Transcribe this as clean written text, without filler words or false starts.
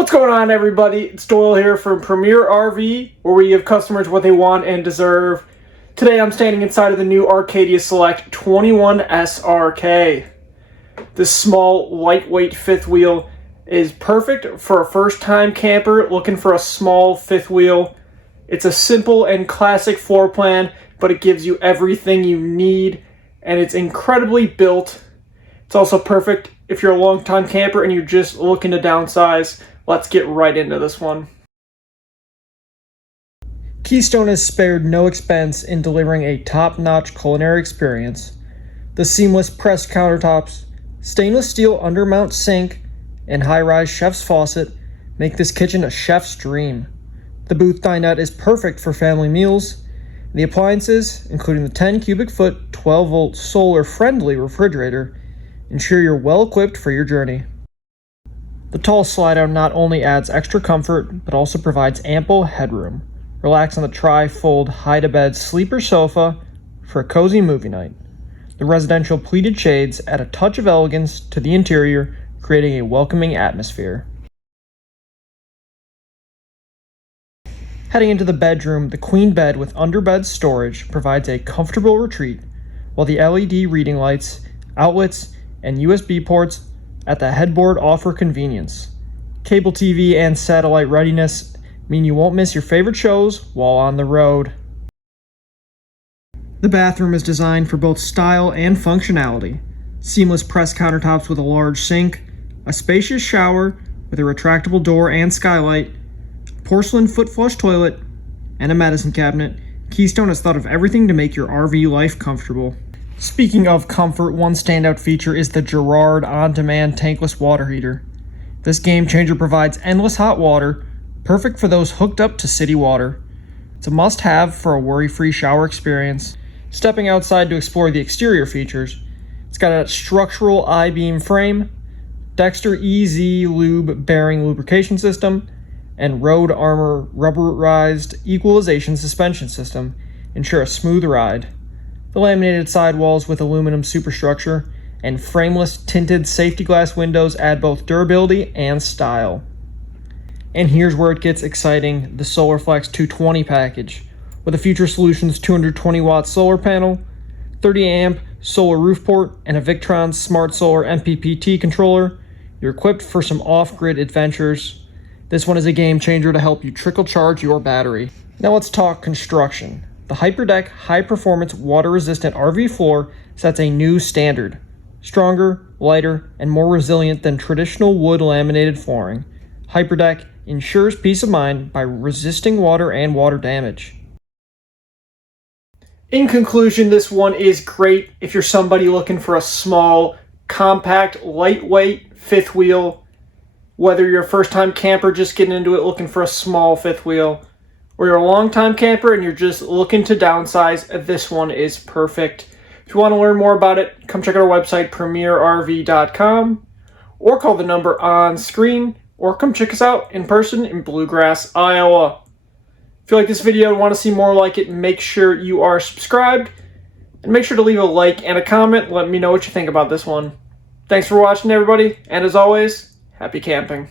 What's going on, everybody? It's Doyle here from Premier RV, where we give customers what they want and deserve. Today I'm standing inside of the new Arcadia Select 21 SRK. This small, lightweight fifth wheel is perfect for a first-time camper looking for a small fifth wheel. It's a simple and classic floor plan, but it gives you everything you need, and it's incredibly built. It's also perfect if you're a long-time camper and you're just looking to downsize. Let's get right into this one. Keystone has spared no expense in delivering a top-notch culinary experience. The seamless pressed countertops, stainless steel undermount sink, and high-rise chef's faucet make this kitchen a chef's dream. The booth dinette is perfect for family meals. The appliances, including the 10 cubic foot, 12-volt solar-friendly refrigerator, ensure you're well equipped for your journey. The tall slide-out not only adds extra comfort, but also provides ample headroom. Relax on the tri-fold hide-to-bed sleeper sofa for a cozy movie night. The residential pleated shades add a touch of elegance to the interior, creating a welcoming atmosphere. Heading into the bedroom, the queen bed with underbed storage provides a comfortable retreat, while the LED reading lights, outlets, and USB ports at the headboard offer convenience. Cable TV and satellite readiness mean you won't miss your favorite shows while on the road. The bathroom is designed for both style and functionality. Seamless pressed countertops with a large sink, a spacious shower with a retractable door and skylight, a porcelain foot flush toilet, and a medicine cabinet. Keystone has thought of everything to make your RV life comfortable. Speaking of comfort, one standout feature is the Girard on-demand tankless water heater. This game changer provides endless hot water, perfect for those hooked up to city water. It's a must-have for a worry-free shower experience. Stepping outside to explore the exterior features, it's got a structural I-beam frame, Dexter EZ Lube bearing lubrication system, and Road Armor rubberized equalization suspension system ensure a smooth ride. The laminated sidewalls with aluminum superstructure and frameless tinted safety glass windows add both durability and style. And here's where it gets exciting, the SolarFlex 220 package. With a Future Solutions 220 watt solar panel, 30 amp solar roof port, and a Victron Smart Solar MPPT controller, you're equipped for some off-grid adventures. This one is a game changer to help you trickle charge your battery. Now let's talk construction. The HyperDeck high-performance water-resistant RV floor sets a new standard. Stronger, lighter, and more resilient than traditional wood laminated flooring. HyperDeck ensures peace of mind by resisting water and water damage. In conclusion, this one is great if you're somebody looking for a small, compact, lightweight fifth wheel. Whether you're a first-time camper just getting into it looking for a small fifth wheel, or you're a long-time camper and you're just looking to downsize, this one is perfect. If you want to learn more about it, come check out our website, premierrv.com, or call the number on screen, or come check us out in person in Bluegrass, Iowa. If you like this video and want to see more like it, make sure you are subscribed, and make sure to leave a like and a comment. Let me know what you think about this one. Thanks for watching, everybody, and as always, happy camping.